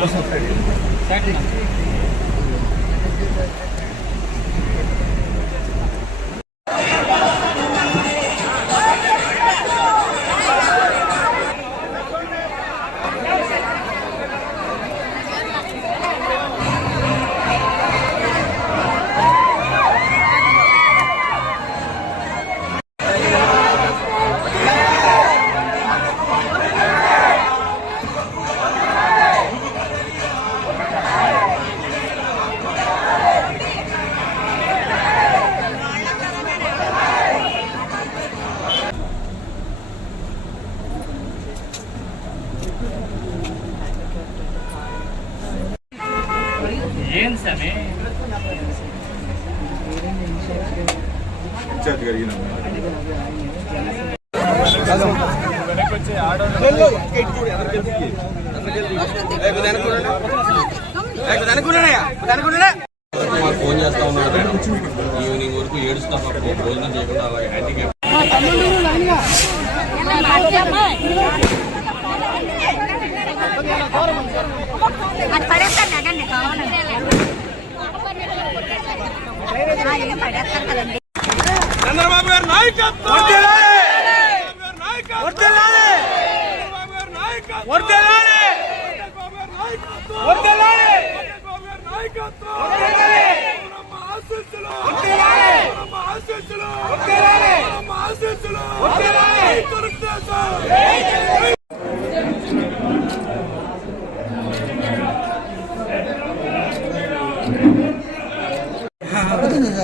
Thank you. ఏం in charge phone చేస్తా ఉన్నాడు మేడం ఈవినింగ్ వరకు ఏడుస్తా పాపం భోజనం చేయకుండా అలా హ్యాండిక్యాప్ అది చంద్రబాబు గారి నాయకత్వం! వర్ధిల్లాలి! చంద్రబాబు గారి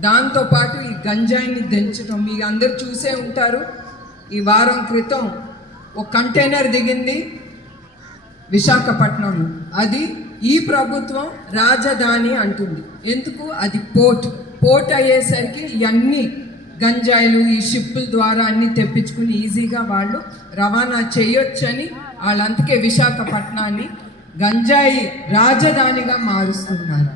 దాంతోపాటు ఈ గంజాయిని దించడం మీ అందరు చూసే ఉంటారు. ఈ వారం క్రితం ఒక కంటైనర్ దిగింది విశాఖపట్నం అది ఈ ప్రభుత్వం రాజధాని అంటుంది. ఎందుకు? అది పోర్ట్. పోర్ట్ అయ్యేసరికి ఇవన్నీ గంజాయిలు ఈ షిప్పుల ద్వారా అన్ని తెప్పించుకుని ఈజీగా వాళ్ళు రవాణా చేయొచ్చని వాళ్ళంతకే విశాఖపట్నాన్ని గంజాయి రాజధానిగా మారుస్తున్నారు.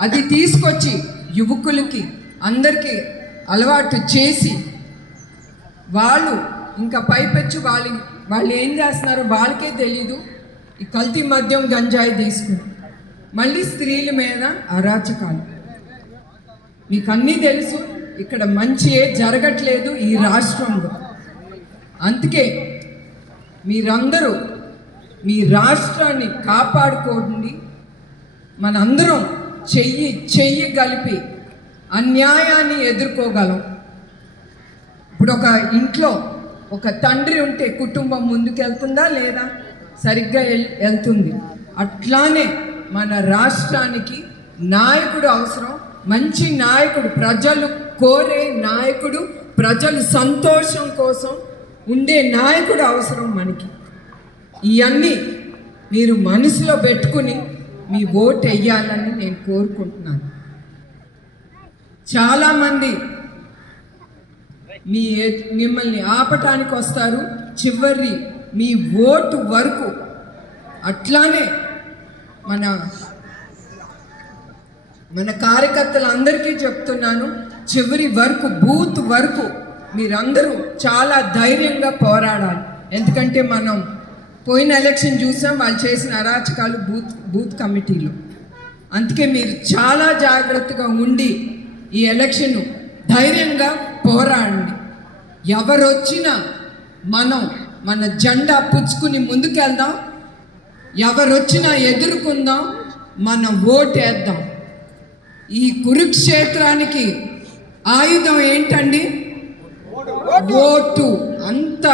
అది తీసుకొచ్చి యువకులకి అందరికీ అలవాటు చేసి వాళ్ళు ఇంకా పైపెచ్చు వాళ్ళు వాళ్ళు ఏం చేస్తున్నారో వాళ్ళకే తెలీదు. ఈ కల్తీ మద్యం గంజాయి తీసుకుని మళ్ళీ స్త్రీల మీద అరాచకాలు. మీకు అన్నీ తెలుసు ఇక్కడ మంచి ఏ జరగట్లేదు ఈ రాష్ట్రంలో. అందుకే మీరందరూ మీ రాష్ట్రాన్ని కాపాడుకోండి. మనందరం చెయ్యి చెయ్యి కలిపి అన్యాయాన్ని ఎదుర్కోగలం. ఇప్పుడు ఒక ఇంట్లో ఒక తండ్రి ఉంటే కుటుంబం ముందుకెళ్తుందా లేదా? సరిగ్గా వెళ్తుంది. అట్లానే మన రాష్ట్రానికి నాయకుడు అవసరం. మంచి నాయకుడు ప్రజలు కోరే నాయకుడు ప్రజలు సంతోషం కోసం ఉండే నాయకుడు అవసరం మనకి. ఇవన్నీ మీరు మనసులో పెట్టుకుని మీ ఓట్ వెయ్యాలని నేను కోరుకుంటున్నాను. చాలామంది మీ మిమ్మల్ని ఆపటానికి వస్తారు. చివరి మీ ఓటు వరకు అట్లానే మన మన కార్యకర్తలందరికీ చెప్తున్నాను. చివరి వరకు బూత్ వరకు మీరందరూ చాలా ధైర్యంగా పోరాడాలి. ఎందుకంటే మనం పోయిన ఎలక్షన్ చూసాం వాళ్ళు చేసిన అరాచకాలు బూత్ బూత్ కమిటీలో. అందుకే మీరు చాలా జాగ్రత్తగా ఉండి ఈ ఎలక్షన్ ధైర్యంగా పోరాడండి. ఎవరొచ్చినా మనం మన జెండా పుచ్చుకుని ముందుకెళ్దాం. ఎవరొచ్చినా ఎదుర్కొందాం మన ఓటేద్దాం. ఈ కురుక్షేత్రానికి ఆయుధం ఏంటండి? ఓటు. అంత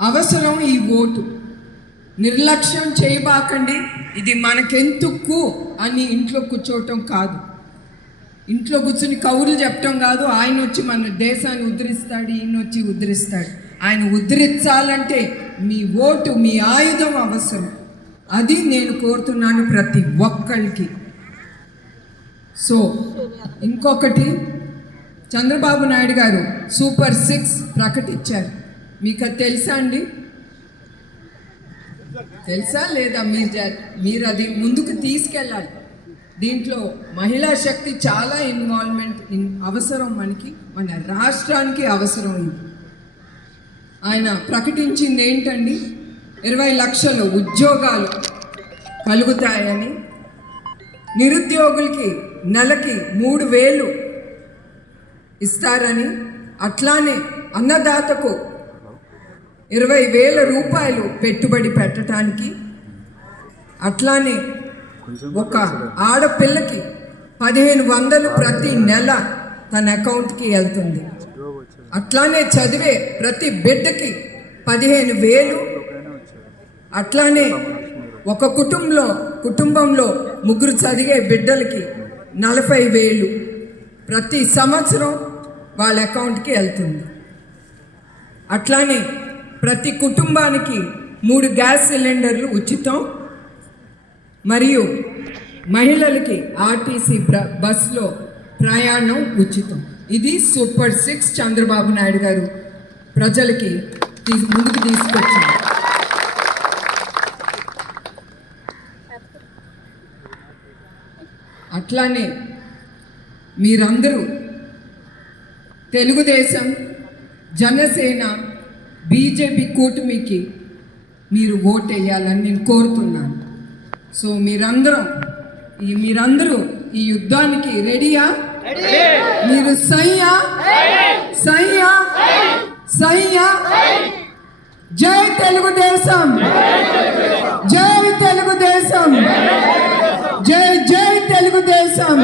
అవసరం ఈ ఓటు. నిర్లక్ష్యం చేయబాకండి. ఇది మనకెందుకు అని ఇంట్లో కూర్చోవటం కాదు. ఇంట్లో కూర్చుని కౌరులు చెప్పటం కాదు. ఆయన వచ్చి మన దేశాన్ని ఉద్ధరిస్తాడు ఈయన వచ్చి ఉద్ధరిస్తాడు. ఆయన ఉద్ధరించాలంటే మీ ఓటు మీ ఆయుధం అవసరం. అది నేను కోరుతున్నాను ప్రతి ఒక్కరికి సో ఇంకొకటి చంద్రబాబు నాయుడు గారు సూపర్ సిక్స్ ప్రకటించారు. మీకు అది తెలుసా అండి? తెలుసా లేదా మీరు మీరు అది ముందుకు తీసుకెళ్ళాలి? దీంట్లో మహిళా శక్తి చాలా ఇన్వాల్వ్మెంట్ ఇన్ అవసరం మనకి మన రాష్ట్రానికి అవసరం ఇది. ఆయన ప్రకటించింది ఏంటండి? ఇరవై లక్షల ఉద్యోగాలు కలుగుతాయని నిరుద్యోగులకి నెలకి మూడు వేలు ఇస్తారని అట్లానే అన్నదాతకు ఇరవై వేల రూపాయలు పెట్టుబడి పెట్టడానికి అట్లానే ఒక ఆడపిల్లకి పదిహేను వందలు ప్రతి నెల తన అకౌంట్కి వెళ్తుంది. అట్లానే చదివే ప్రతి బిడ్డకి పదిహేను వేలు. అట్లానే ఒక కుటుంబంలో కుటుంబంలో ముగ్గురు చదివే బిడ్డలకి నలభై వేలు ప్రతి సంవత్సరం వాళ్ళ అకౌంట్కి వెళ్తుంది. అట్లానే ప్రతి కుటుంబానికి మూడు గ్యాస్ సిలిండర్లు ఉచితం. మరియు మహిళలకి ఆర్టీసీ బస్సులో ప్రయాణం ఉచితం. ఇది సూపర్ సిక్స్ చంద్రబాబు నాయుడు గారు ప్రజలకి తీ- ముందుకు తీసుకొచ్చింది. అట్లానే మీరందరూ తెలుగుదేశం జనసేన బీజేపీ కూటమికి మీరు ఓట్ వేయాలని నేను కోరుతున్నాను. సో మీరందరం ఈ మీరందరూ ఈ యుద్ధానికి రెడీయా? మీరు సయ్యా? సయ్యా? సయ్యా? జై తెలుగుదేశం. జై తెలుగుదేశం. జై జై తెలుగుదేశం.